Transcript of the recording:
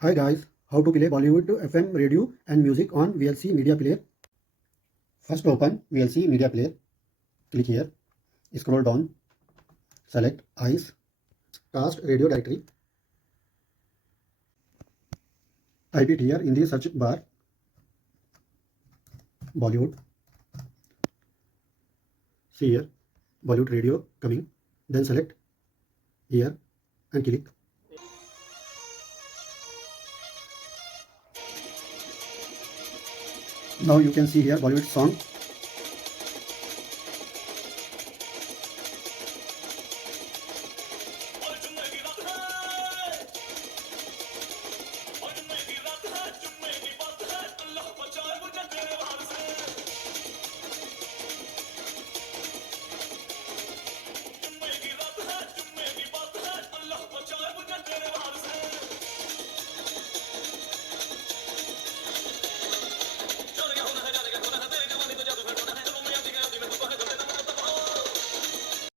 Hi guys, how to play Bollywood FM radio and music on VLC Media Player. First open VLC Media Player, click here, scroll down, select ICE, Cast Radio Directory, type it here in the search bar, Bollywood, see here, Bollywood radio coming, then select here and click. Now you can see here Bollywood song